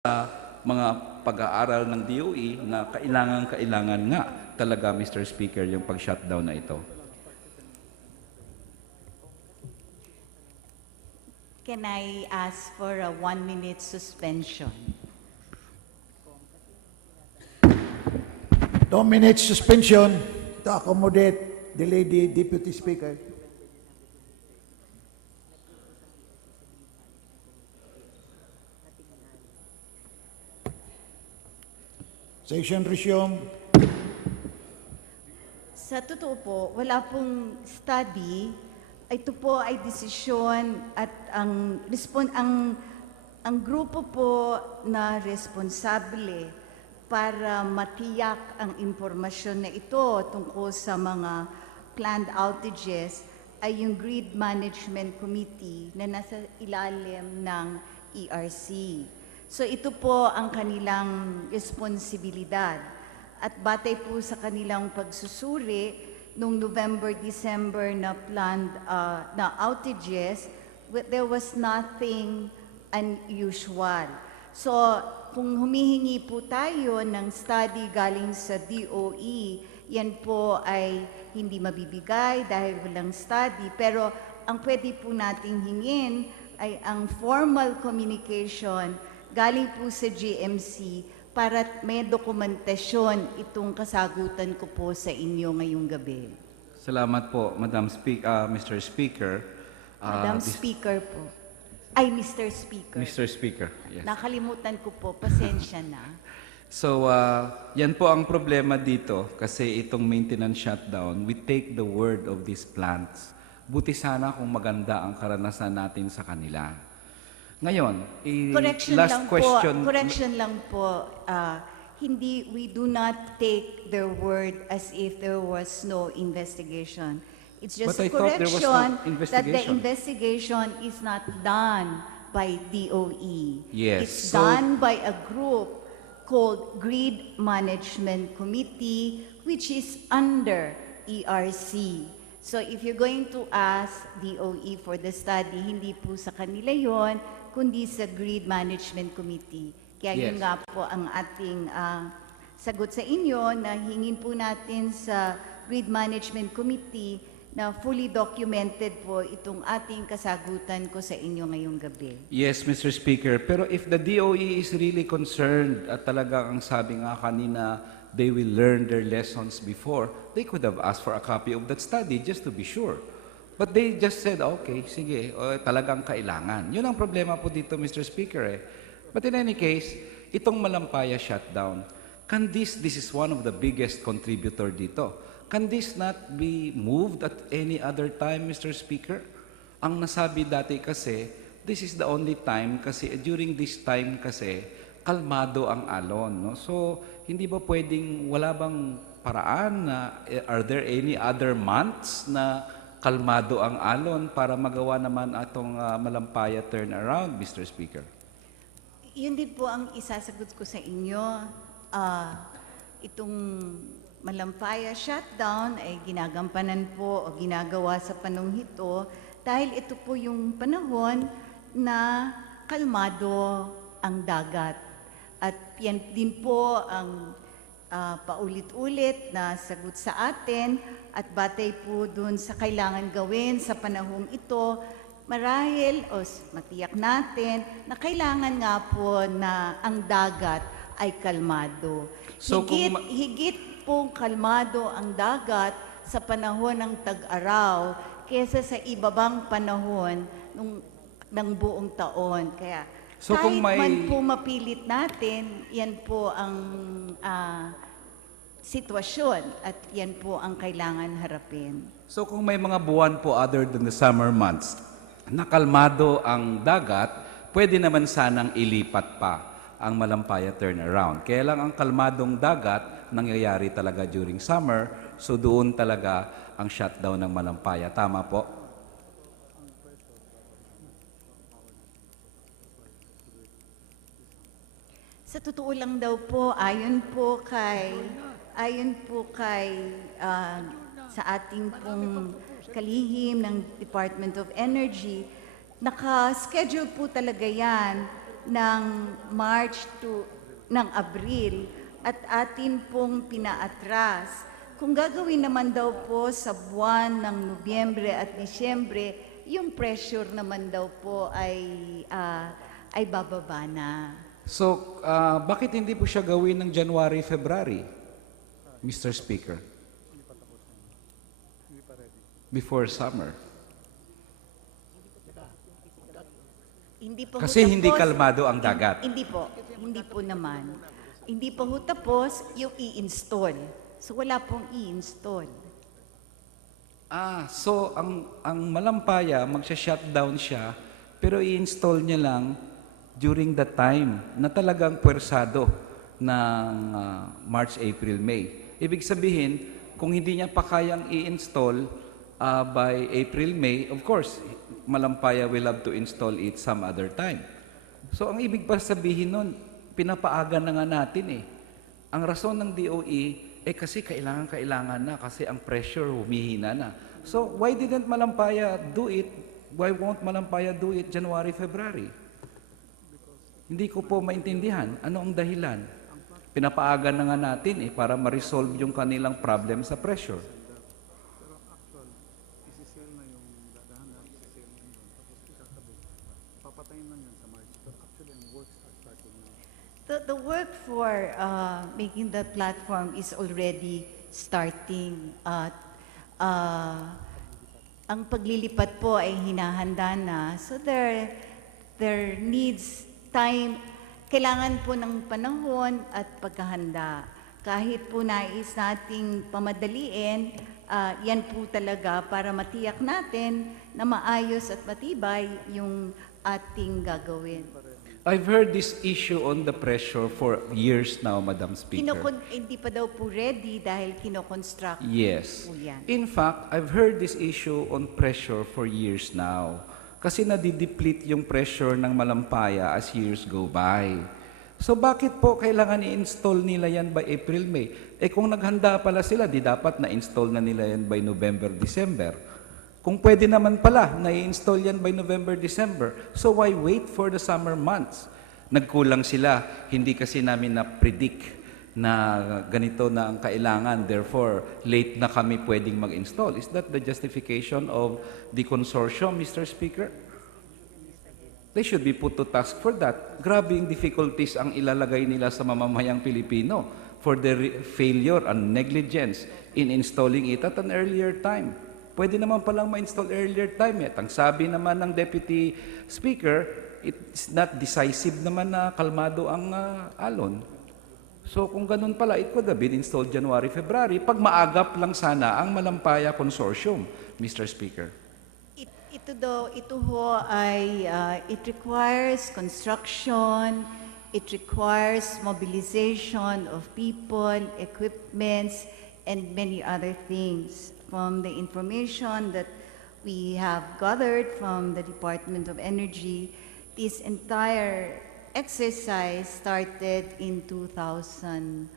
mga pag-aaral ng DOE na kailangan nga talaga, Mr. Speaker, yung pag-shutdown na ito. Can I ask for a 1-minute suspension? 2 minute suspension to accommodate the lady Deputy Speaker. Session resume. Sa totoo po, wala pong study. Ito po ay desisyon at ang grupo po na responsable para matiyak ang impormasyon na ito tungkol sa mga planned outages ay yung Grid Management Committee na nasa ilalim ng ERC. So ito po ang kanilang responsibilidad. At batay po sa kanilang pagsusuri, noong November, December na planned na outages, there was nothing unusual. So kung humihingi po tayo ng study galing sa DOE, yan po ay hindi mabibigay dahil walang study. Pero ang pwede po nating hingin ay ang formal communication galing po sa GMC para may dokumentasyon itong kasagutan ko po sa inyo ngayong gabi. Salamat po, Mr. Speaker. Madam Speaker po. Ay, Mr. Speaker. Mr. Speaker, yes. Nakalimutan ko po, pasensya na. So, yan po ang problema dito kasi itong maintenance shutdown, we take the word of these plants. Buti sana kung maganda ang karanasan natin sa kanila. Ngayon, correction lang po, we do not take their word as if there was no investigation. It's just a correction that the investigation is not done by DOE. Yes. It's done by a group called Grid Management Committee, which is under ERC. So if you're going to ask DOE for the study, hindi po sa kanila yon, kundi sa Grid Management Committee. Kaya yun nga po ang ating sagot sa inyo na hingin po natin sa Grid Management Committee na fully documented po itong ating kasagutan ko sa inyo ngayong gabi. Yes, Mr. Speaker. Pero if the DOE is really concerned at talagang ang sabi nga kanina, they will learn their lessons before, they could have asked for a copy of that study just to be sure. But they just said, okay, sige, talagang kailangan. Yun ang problema po dito, Mr. Speaker. But in any case, itong Malampaya shutdown, this is one of the biggest contributor dito. Can this not be moved at any other time, Mr. Speaker? Ang nasabi dati kasi, this is the only time kasi, during this time kasi, kalmado ang alon. No? So, hindi ba pwedeng, wala bang paraan na, are there any other months na kalmado ang alon para magawa naman atong Malampaya turnaround, Mr. Speaker? Yun din po ang isasagot ko sa inyo. Itong Malampaya shutdown ay ginagampanan po o ginagawa sa panahon ito dahil ito po yung panahon na kalmado ang dagat. At yan din po ang paulit-ulit na sagot sa atin at batay po dun sa kailangan gawin sa panahong ito, marahil o matiyak natin na kailangan nga po na ang dagat ay kalmado. So, higit pong kalmado ang dagat sa panahon ng tag-araw kesa sa ibabang panahon ng buong taon. Kaya so, kahit man po mapilit natin, yan po ang sitwasyon at yan po ang kailangan harapin. So kung may mga buwan po other than the summer months, na kalmado ang dagat, pwede naman sanang ilipat pa ang Malampaya turnaround. Kaya lang ang kalmadong dagat nangyayari talaga during summer, so doon talaga ang shutdown ng Malampaya. Tama po? Sa totoo lang daw po, ayon po kay sa ating pong kalihim ng Department of Energy, naka-schedule po talaga yan ng ng Abril at atin pong pinaatras. Kung gagawin naman daw po sa buwan ng Nobyembre at Disyembre, yung pressure naman daw po ay bababa na. So, bakit hindi po siya gawin ng January, February, Mr. Speaker? Before summer. Hindi po Kasi hindi tapos- kalmado ang dagat. Hindi po naman. Hindi pa ho tapos yung i-install. So wala pong i-install. So ang Malampaya, magsha-shutdown siya, pero i-install niya lang during the time na talagang puwersado ng March, April, May. Ibig sabihin, kung hindi niya pa kayang i-install by April, May, of course, Malampaya will have to install it some other time. So ang ibig pa sabihin nun, pinapaaga na nga natin eh. Ang rason ng DOE, kasi kailangan na kasi ang pressure humihina na. So why didn't Malampaya do it? Why won't Malampaya do it January, February? Hindi ko po maintindihan. Ano ang dahilan? Pinapaaga na nga natin para ma-resolve yung kanilang problem sa pressure. The work for making the platform is already starting. Ang paglilipat po ay hinahanda na. So there needs time. Kailangan po ng panahon at pagkahanda. Kahit po nais nating pamadaliin, yan po talaga para matiyak natin na maayos at matibay yung ating gagawin. I've heard this issue on the pressure for years now, Madam Speaker. Hindi pa daw po ready dahil kinoconstruct Yes. po yan. In fact, I've heard this issue on pressure for years now. Kasi nadideplete yung pressure ng Malampaya as years go by. So bakit po kailangan i-install nila yan by April, May? Kung naghanda pala sila, di dapat na-install na nila yan by November, December. Kung pwede naman pala na i-install yan by November, December, so why wait for the summer months? Nagkulang sila, hindi kasi namin na-predict na ganito na ang kailangan, therefore, late na kami pwedeng mag-install. Is that the justification of the consortium, Mr. Speaker? They should be put to task for that. Grabe yung difficulties ang ilalagay nila sa mamamayang Pilipino for their failure and negligence in installing it at an earlier time. Pwede naman palang ma-install earlier time. Ang sabi naman ng Deputy Speaker, it's not decisive naman na kalmado ang alon. So kung ganun pala, it could have been installed January, February, pag maagap lang sana ang Malampaya Consortium, Mr. Speaker. Ito ho ay, it requires construction, it requires mobilization of people, equipments, and many other things. From the information that we have gathered from the Department of Energy, this entire exercise started in 2000.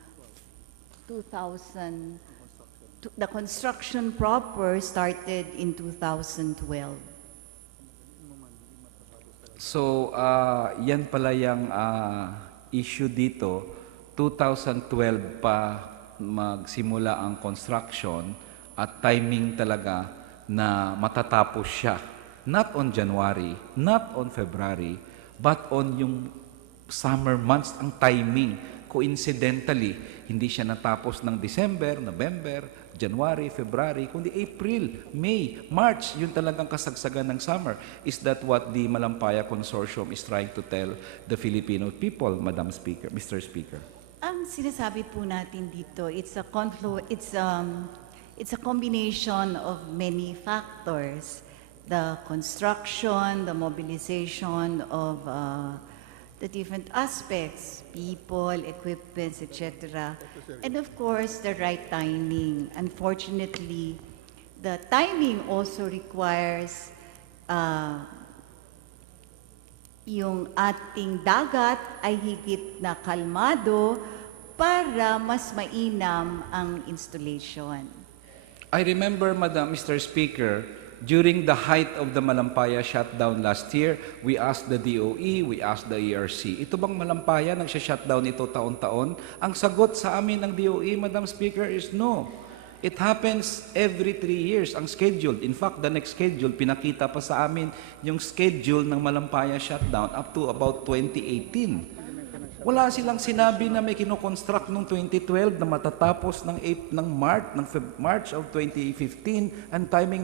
The construction proper started in 2012. So, yan pala yung issue dito. 2012 pa magsimula ang construction at timing talaga na matatapos siya. Not on January, not on February, but on yung summer months, ang timing. Coincidentally, hindi siya natapos ng December, November, January, February, kundi April, May, March, yun talagang kasagsagan ng summer. Is that what the Malampaya Consortium is trying to tell the Filipino people, Madam Speaker, Mr. Speaker? Ang sinasabi po natin dito, it's a combination of many factors. The construction, the mobilization of the different aspects, people, equipments, etc. And of course, the right timing. Unfortunately, the timing also requires yung ating dagat ay higit na kalmado para mas mainam ang installation. I remember, Madam, Mr. Speaker, During the height of the Malampaya shutdown last year, we asked the DOE, we asked the ERC, ito bang Malampaya nagsha-shutdown ito taon-taon? Ang sagot sa amin ng DOE, Madam Speaker, is no. It happens every 3 years, ang schedule. In fact, the next schedule, pinakita pa sa amin yung schedule ng Malampaya shutdown up to about 2018. Wala silang sinabi na may kinoconstruct noong 2012 na matatapos ng March of 2015, and timing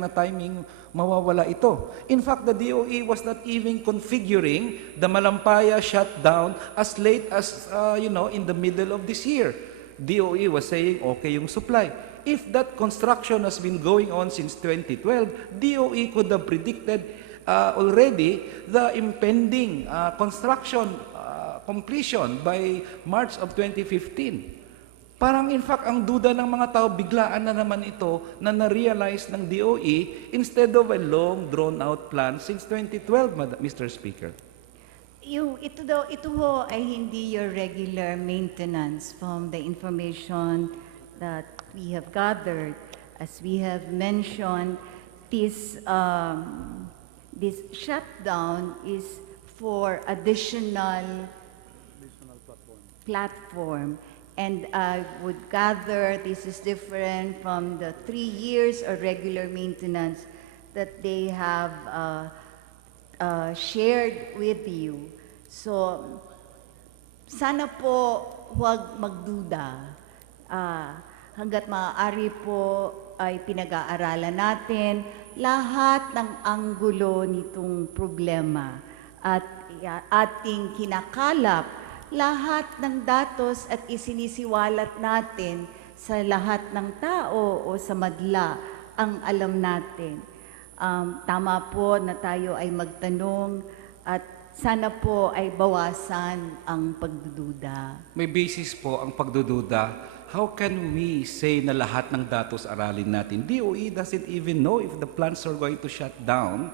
mawawala ito. In fact, the DOE was not even configuring the Malampaya shutdown as late as in the middle of this year. DOE was saying okay yung supply. If that construction has been going on since 2012, DOE could have predicted already the impending construction completion by March of 2015. Parang in fact, ang duda ng mga tao, biglaan na naman ito na na-realize ng DOE instead of a long drawn-out plan since 2012, Mr. Speaker. Ito ho ay hindi your regular maintenance from the information that we have gathered. As we have mentioned, this shutdown is for additional platform. And I would gather this is different from the 3 years of regular maintenance that they have shared with you. So, sana po huwag magduda. Hanggat maaari po ay pinag-aaralan natin lahat ng anggulo nitong problema at ating kinakalap lahat ng datos at isinisiwalat natin sa lahat ng tao o sa madla ang alam natin. Tama po na tayo ay magtanong at sana po ay bawasan ang pagdududa. May basis po ang pagdududa. How can we say na lahat ng datos aralin natin? DOE doesn't even know if the plants are going to shut down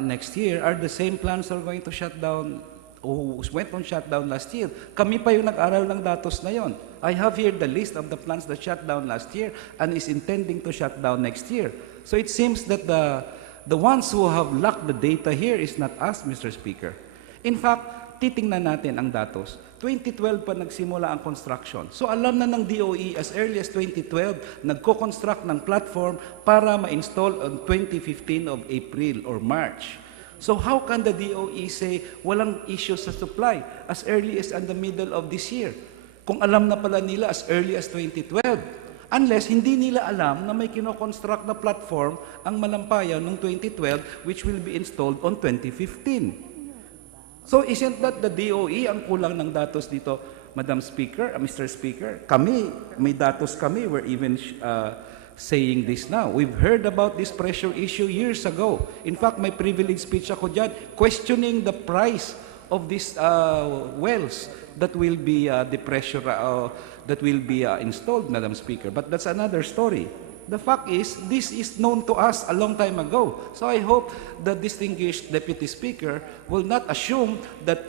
next year are the same plants are going to shut down who went on shutdown last year. Kami pa yung nag-aral ng datos na yon. I have here the list of the plants that shut down last year and is intending to shut down next year. So it seems that the ones who have lacked the data here is not us, Mr. Speaker. In fact, titingnan natin ang datos. 2012 pa nagsimula ang construction. So alam na ng DOE as early as 2012, nagko-construct ng platform para ma-install on 2015 of April or March. So how can the DOE say walang issue sa supply as early as in the middle of this year? Kung alam na pala nila as early as 2012. Unless hindi nila alam na may kinoconstruct na platform ang Malampaya noong 2012 which will be installed on 2015. So isn't that the DOE ang kulang ng datos dito, Madam Speaker, Mr. Speaker? Kami, may datos kami, we're even saying this now. We've heard about this pressure issue years ago. In fact, may privilege speech ako dyan, questioning the price of these wells that will be that will be installed, Madam Speaker. But that's another story. The fact is, this is known to us a long time ago. So I hope the distinguished Deputy Speaker will not assume that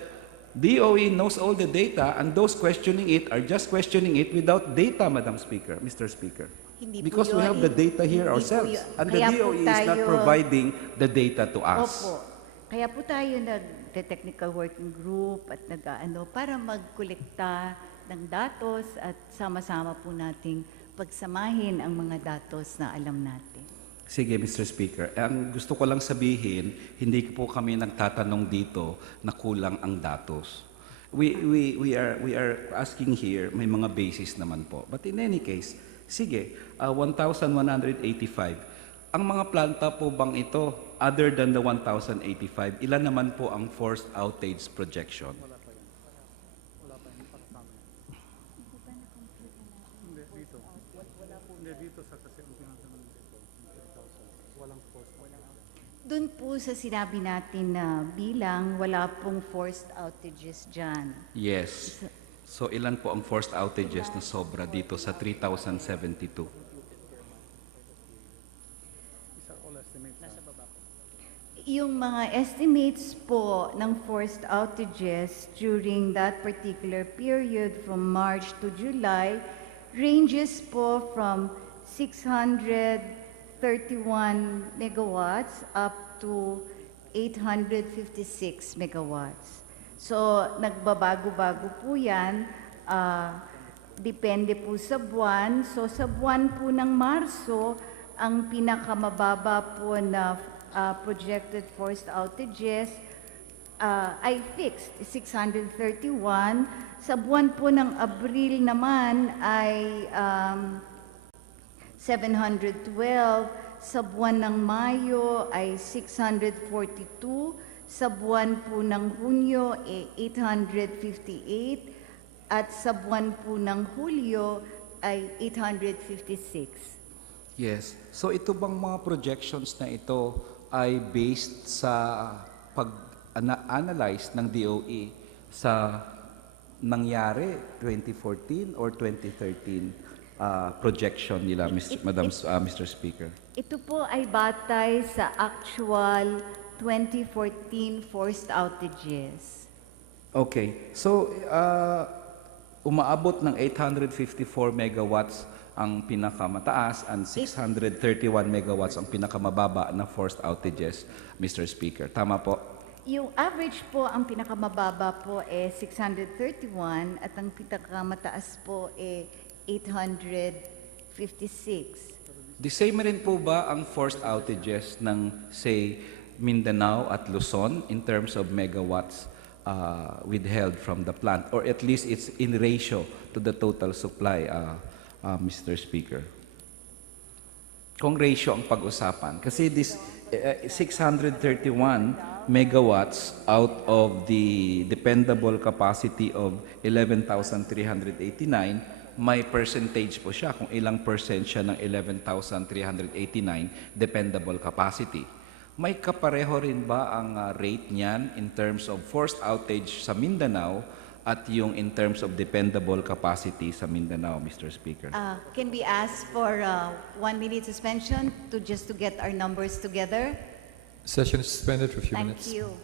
DOE knows all the data and those questioning it are just questioning it without data, Madam Speaker, Mr. Speaker. Hindi Because po we have the data here hindi po ourselves. yun. And the Kaya po DOE is not tayo- providing the data to us. Opo. Kaya po tayo nag-technical working group at para magkolekta ng datos at sama-sama po nating pagsamahin ang mga datos na alam natin. Sige, Mr. Speaker. Ang gusto ko lang sabihin, hindi po kami nagtatanong dito na kulang ang datos. We are asking here, may mga basis naman po. But in any case, sige, 1,185. Ang mga planta po bang ito, other than the 1,085, ilan naman po ang forced outage projection? Doon po sa sinabi natin na bilang, wala pong forced outages dyan. Yes. So ilan po ang forced outages na sobra dito sa 3,072? Yung mga estimates po ng forced outages during that particular period from March to July ranges po from 600 31 megawatts up to 856 megawatts. So, nagbabago-bago po yan. Depende po sa buwan. So, sa buwan po ng Marso, ang pinakamababa po na projected forced outages ay fixed, 631. Sa buwan po ng Abril naman ay 712. Sa buwan ng Mayo ay 642. Sa buwan po ng Hunyo ay 858. At sa buwan po ng Hulyo ay 856. Yes. So ito bang mga projections na ito ay based sa pag-analyze ng DOE sa nangyari 2014 or 2013 projection nila, Mr. Speaker? Ito po ay batay sa actual 2014 forced outages. Okay. So, umaabot ng 854 megawatts ang pinakamataas and 631 megawatts ang pinakamababa na forced outages, Mr. Speaker. Tama po? Yung average po, ang pinakamababa po ay 631 at ang pinakamataas po ay 856. The same rin po ba ang forced outages ng, say, Mindanao at Luzon in terms of megawatts withheld from the plant? Or at least it's in ratio to the total supply, Mr. Speaker? Kung ratio ang pag-usapan. Kasi this 631 megawatts out of the dependable capacity of 11,389, may percentage po siya kung ilang percent siya ng 11,389 dependable capacity. May kapareho rin ba ang rate niyan in terms of forced outage sa Mindanao at yung in terms of dependable capacity sa Mindanao, Mr. Speaker? Can we ask for 1 minute suspension to get our numbers together? Session is suspended for a few Thank minutes. you.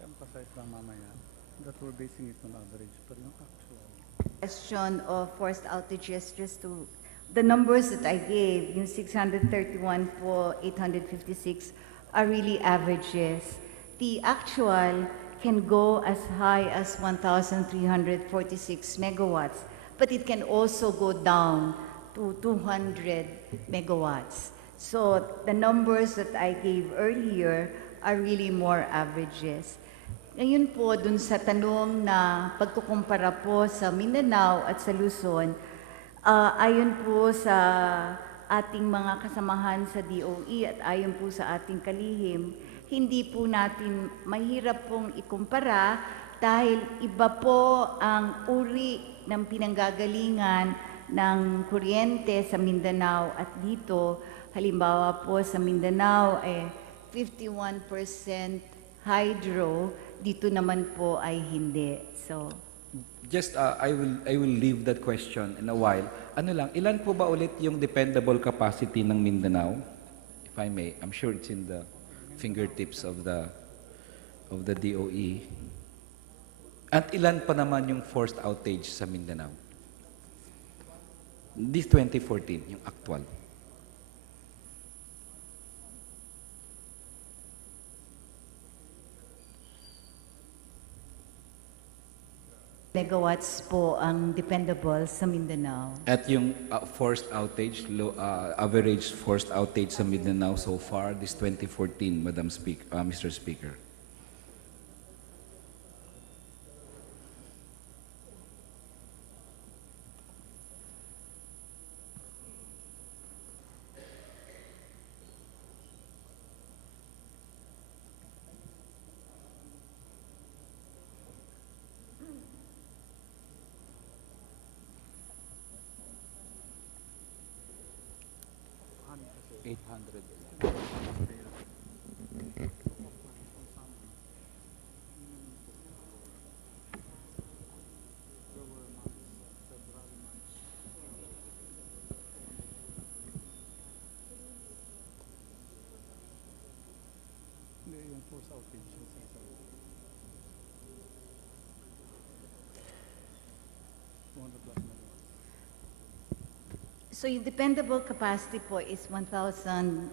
Emphasize lang mamaya that we're basing it on average, pero yung actual. Question of forced outages, just to, the numbers that I gave, yung 631 po, 856, are really averages. The actual can go as high as 1,346 megawatts, but it can also go down to 200 megawatts. So the numbers that I gave earlier are really more averages. Ngayon po, dun sa tanong na pagkukumpara po sa Mindanao at sa Luzon, ayon po sa ating mga kasamahan sa DOE at ayon po sa ating kalihim, hindi po natin mahirap pong ikumpara dahil iba po ang uri ng pinanggagalingan ng kuryente sa Mindanao at dito. Halimbawa po sa Mindanao, 51% hydro, dito naman po ay hindi. So, Just, I will leave that question in a while. Ano lang, ilan po ba ulit yung dependable capacity ng Mindanao? If I may, I'm sure it's in the fingertips of the DOE. At ilan pa naman yung forced outage sa Mindanao? This 2014, yung actual. megawatts po ang dependable sa Mindanao. At yung forced outage, average forced outage sa Mindanao so far, this 2014, Mr. Speaker. Hindi, yung force outage. Yung sinasabi. 200 plus megawatts. So yung dependable capacity po is 1,811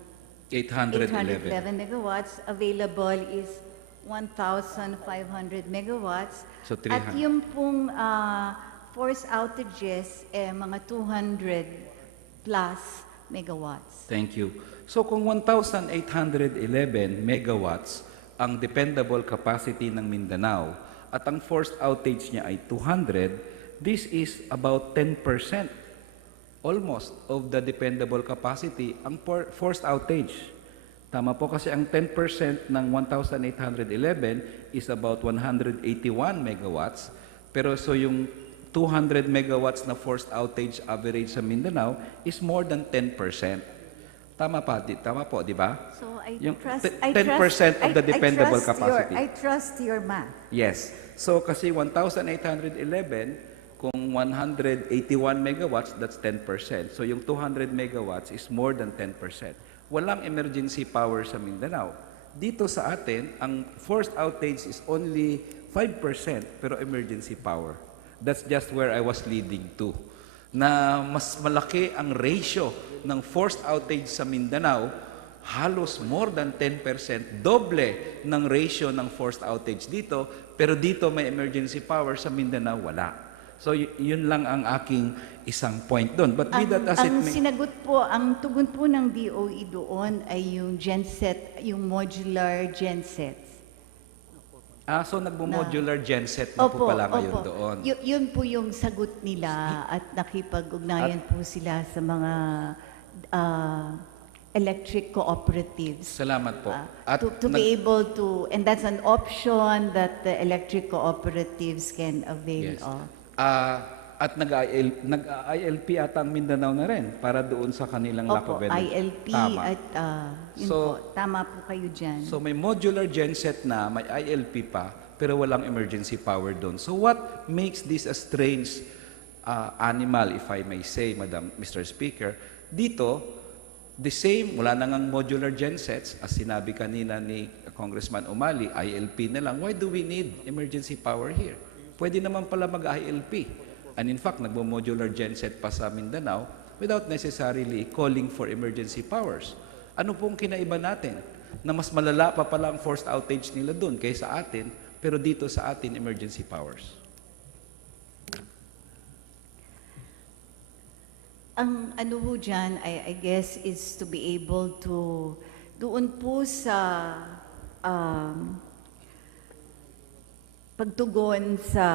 811. megawatts. Available is 1,500 megawatts. So, At 300. yung pong force outages, mga 200 plus megawatts. Thank you. So kung 1,811 megawatts ang dependable capacity ng Mindanao at ang forced outage niya ay 200, this is about 10% almost of the dependable capacity ang forced outage. Tama po kasi ang 10% ng 1,811 is about 181 megawatts. Pero so yung 200 megawatts na forced outage average sa Mindanao is more than 10%. Tama po, di ba? So I Yung trust, 10% of the dependable capacity. I trust your math. Yes. So kasi 1,811, kung 181 megawatts, that's 10%. So yung 200 megawatts is more than 10%. Walang emergency power sa Mindanao. Dito sa atin, ang forced outage is only 5% pero emergency power. That's just where I was leading to. Na mas malaki ang ratio ng forced outage sa Mindanao, halos more than 10%, doble ng ratio ng forced outage dito, pero dito may emergency power, sa Mindanao wala. So yun lang ang aking isang point doon. But be that as it Ang may... sinagot po, ang tugon po ng DOE doon ay yung genset, yung modular gensets. so nagmo-modular genset na po pala ngayon doon. Yun po yung sagot nila at nakipag-ugnayan po sila sa mga electric cooperatives. Salamat po. To be able to, and that's an option that the electric cooperatives can avail Yes. of. At nag-ILP ata ang Mindanao na rin para doon sa kanilang lack of Opo, energy. ILP Tama. at yun So, po, tama po kayo dyan. So may modular genset na, may ILP pa, pero walang emergency power doon. So what makes this a strange animal, if I may say, Mr. Speaker? Dito, the same, wala na ngang modular gensets, as sinabi kanina ni Congressman Umali, ILP na lang. Why do we need emergency power here? Pwede naman pala mag-ILP. And in fact, nagmo-modular genset pa sa Mindanao without necessarily calling for emergency powers. Ano pong kinaiba natin? Na mas malala pa pala ang forced outage nila doon kaysa atin, pero dito sa atin, emergency powers. Ang ano ho dyan, I guess, is to be able to, doon po sa pagtugon sa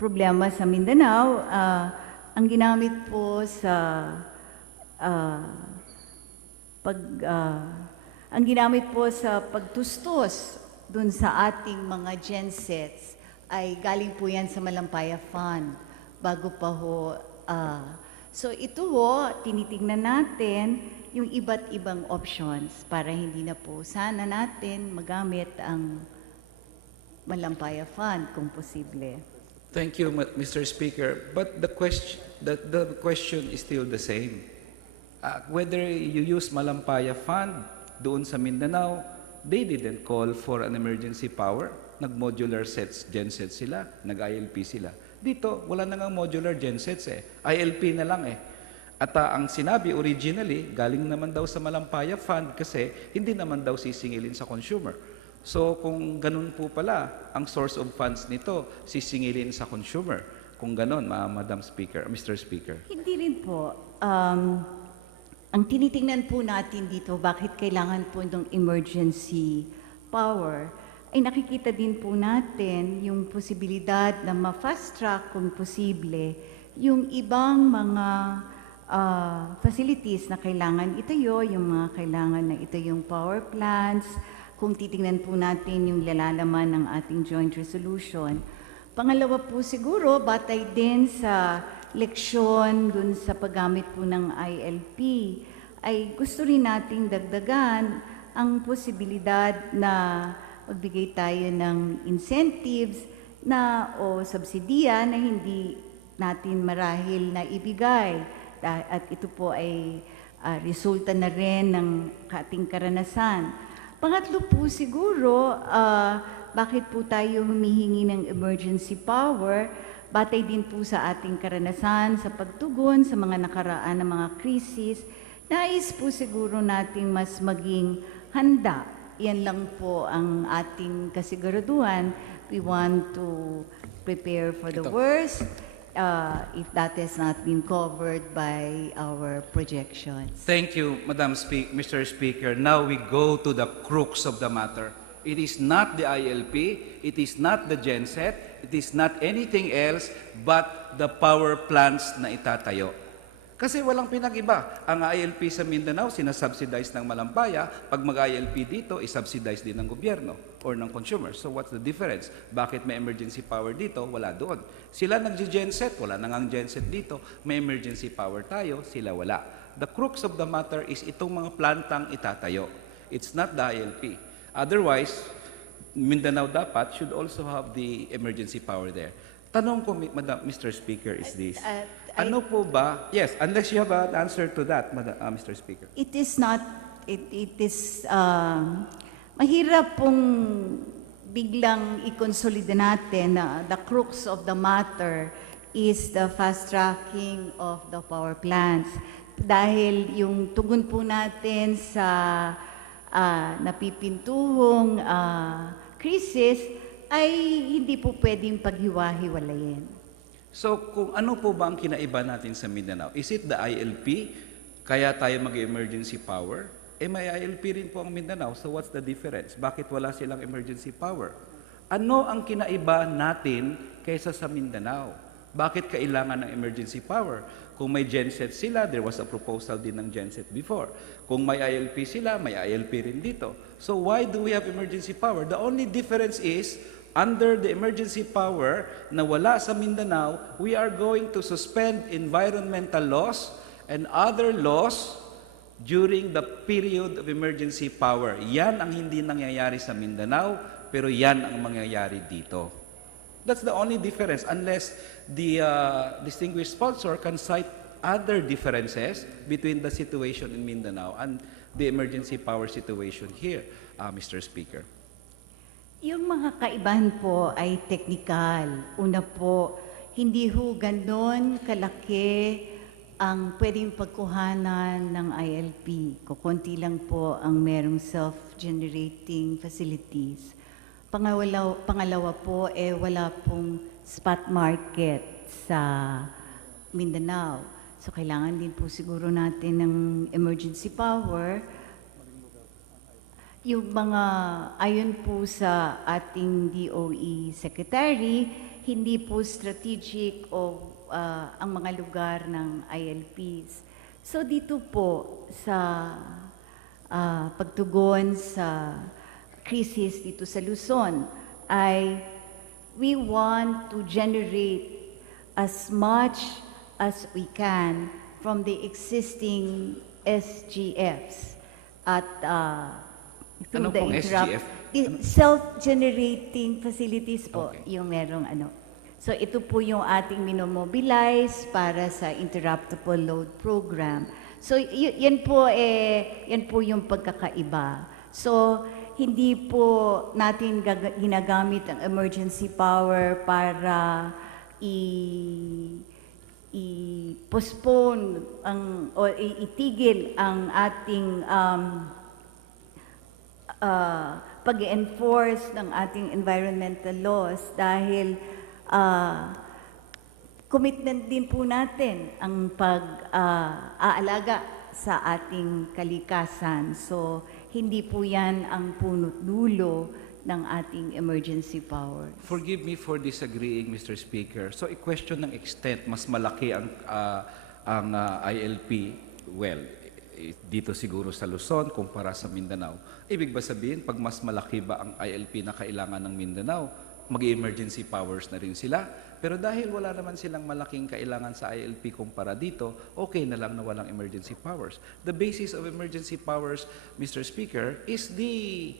problema sa Mindanao, ang ginamit po sa ang ginamit po sa pagtustos dun sa ating mga gensets ay galing po yan sa Malampaya Fund bago pa ho. So ito ho, tinitingnan natin yung iba't ibang options para hindi na po sana natin magamit ang Malampaya Fund kung posible. Thank you, Mr. Speaker. But the question is still the same. Whether you use Malampaya Fund doon sa Mindanao, they didn't call for an emergency power. Nag-modular gensets sila, nag-ILP sila. Dito, wala na nga modular gensets ILP na lang At ang sinabi originally, galing naman daw sa Malampaya Fund kasi hindi naman daw sisingilin sa consumer. So kung ganun po pala, ang source of funds nito, sisingilin sa consumer. Kung ganun, Madam Speaker, Mr. Speaker. Hindi rin po. Ang tinitingnan po natin dito, bakit kailangan po ng emergency power, ay nakikita din po natin yung posibilidad na ma-fast track kung posible yung ibang mga facilities na kailangan itayo, yung mga kailangan na itayong power plants, kung titingnan po natin yung lalalaman ng ating joint resolution. Pangalawa po siguro, batay din sa leksyon dun sa paggamit po ng ILP, ay gusto rin nating dagdagan ang posibilidad na magbigay tayo ng incentives na o subsidiya na hindi natin marahil na ibigay. At ito po ay resulta na rin ng ating karanasan. Pangatlo po siguro, bakit po tayo humihingi ng emergency power? batay din po sa ating karanasan sa pagtugon sa mga nakaraan ng mga krisis, nais po siguro nating mas maging handa. Yan lang po ang ating kasiguraduhan. We want to prepare for the worst if that has not been covered by our projections. Thank you, Mr. Speaker. Now we go to the crux of the matter. It is not the ILP, it is not the genset, it is not anything else but the power plants na itatayo. Kasi walang pinag-iba. Ang ILP sa Mindanao, sinasubsidize ng Malampaya. Pag mag-ILP dito, isubsidize din ng gobyerno or ng consumer. So what's the difference? Bakit may emergency power dito? Wala doon. Sila nag-genset, wala nang genset dito. May emergency power tayo, sila wala. The crux of the matter is itong mga plantang itatayo. It's not the ILP. Otherwise, Mindanao dapat should also have the emergency power there. Tanong ko, Mr. Speaker, is this. Ano po ba? Yes, unless you have an answer to that, Mr. Speaker. It is not, it is, mahirap pong biglang i-consolidate natin na the crux of the matter is the fast tracking of the power plants. Dahil yung tugon po natin sa napipintuhong krisis ay hindi po pwedeng paghiwa-hiwalayin. So, kung ano po ba ang kinaiba natin sa Mindanao? Is it the ILP? Kaya tayo mag-emergency power? May ILP rin po ang Mindanao, so what's the difference? Bakit wala silang emergency power? Ano ang kinaiba natin kaysa sa Mindanao? Bakit kailangan ng emergency power? Kung may genset sila, there was a proposal din ng genset before. Kung may ILP sila, may ILP rin dito. So why do we have emergency power? The only difference is, under the emergency power na wala sa Mindanao, we are going to suspend environmental laws and other laws during the period of emergency power. Yan ang hindi nangyayari sa Mindanao, pero yan ang mangyayari dito. That's the only difference, unless the distinguished sponsor can cite other differences between the situation in Mindanao and the emergency power situation here, Mr. Speaker. Yung mga kaibahan po ay teknikal. Una po, hindi ho ganon kalaki ang pwedeng pagkuhanan ng ILP. Kukunti lang po ang merong self-generating facilities. Pangalawa po, wala pong spot market sa Mindanao. So kailangan din po siguro natin ng emergency power. Yung mga, ayon po sa ating DOE Secretary, hindi po strategic o ang mga lugar ng ILPs. So dito po sa pagtugon sa krisis dito sa Luzon ay we want to generate as much as we can from the existing SGFs at Ano pong SGF? Self-generating facilities po, Okay. yung merong ano. So ito po yung ating minomobilize para sa interruptible load program. So yan po yung pagkakaiba. So hindi po natin ginagamit ang emergency power para i-postpone o itigil ang ating pag-enforce ng ating environmental laws dahil commitment din po natin ang pag-aalaga sa ating kalikasan. So, hindi po yan ang punot dulo ng ating emergency power. Forgive me for disagreeing, Mr. Speaker. So, i-question ng extent, mas malaki ang ILP, well, dito siguro sa Luzon kumpara sa Mindanao. Ibig ba sabihin, pag mas malaki ba ang ILP na kailangan ng Mindanao, mag-emergency powers na rin sila? Pero dahil wala naman silang malaking kailangan sa ILP kumpara dito, okay na lang na walang emergency powers. The basis of emergency powers, Mr. Speaker, is the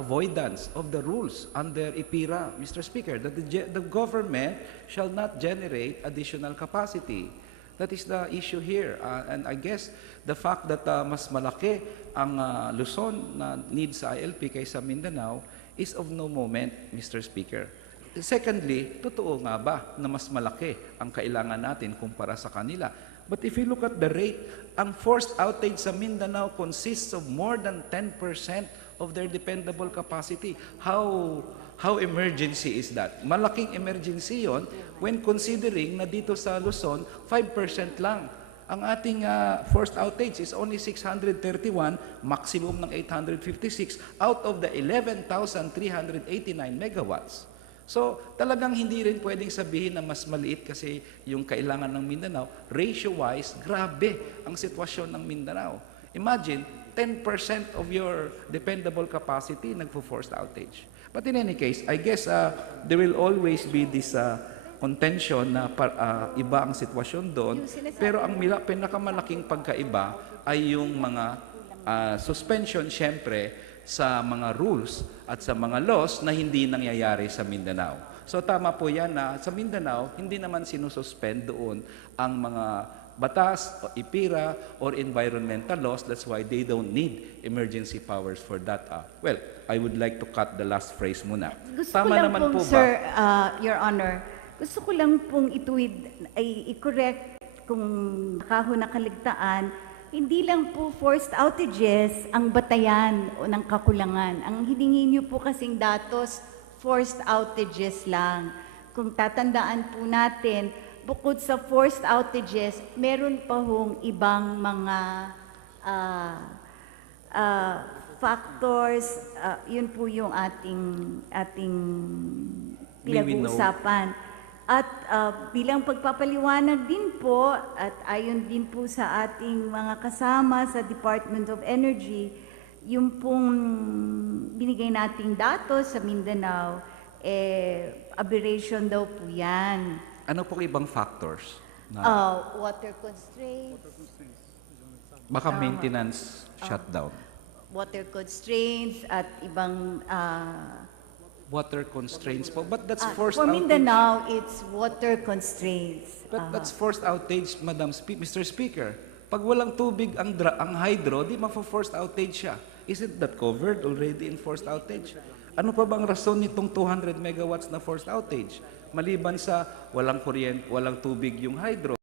avoidance of the rules under IPIRA, Mr. Speaker, that the government shall not generate additional capacity. That is the issue here. And I guess the fact that mas malaki ang Luzon na needs sa ILP kaysa Mindanao is of no moment, Mr. Speaker. Secondly, totoo nga ba na mas malaki ang kailangan natin kumpara sa kanila? But if you look at the rate, ang forced outage sa Mindanao consists of more than 10% of their dependable capacity. How emergency is that? Malaking emergency yon when considering na dito sa Luzon, 5% lang. Ang ating forced outage is only 631, maximum ng 856 out of the 11,389 megawatts. So talagang hindi rin pwedeng sabihin na mas maliit kasi yung kailangan ng Mindanao. Ratio-wise, grabe ang sitwasyon ng Mindanao. Imagine, 10% of your dependable capacity nagpo-forced outage. But in any case, I guess there will always be this contention na iba ang sitwasyon doon. Pero ang pinakamalaking pagkaiba ay yung mga suspension, syempre, sa mga rules at sa mga laws na hindi nangyayari sa Mindanao. So tama po yan na sa Mindanao, hindi naman sinususpend doon ang mga batas o IPIRA or environmental laws. That's why they don't need emergency powers for that. Well, I would like to cut the last phrase muna. Gusto Tama ko lang naman pong, po sir, ba? Your Honor, gusto ko lang pong i-correct kung nakaligtaan. Hindi lang po forced outages ang batayan o ng kakulangan. Ang hiningi niyo po kasing datos, forced outages lang. Kung tatandaan po natin, bukod sa forced outages, meron pa hong ibang mga factors. Yun po yung ating May we know? pinag-uusapan. At bilang pagpapaliwanag din po, at ayon din po sa ating mga kasama sa Department of Energy, yung pong binigay nating datos sa Mindanao, aberration daw po yan. Ano pong ibang factors? Water constraints, Baka maintenance shutdown. water constraints at ibang Water constraints po. But that's forced for outage. Mindanao, it's water constraints. But that's forced outage, Mr. Speaker. Pag walang tubig ang hydro, di mafo-forced outage siya. Isn't that covered already in forced outage? Ano pa bang rason nitong 200 megawatts na forced outage? Maliban sa walang kuryente, walang tubig yung hydro.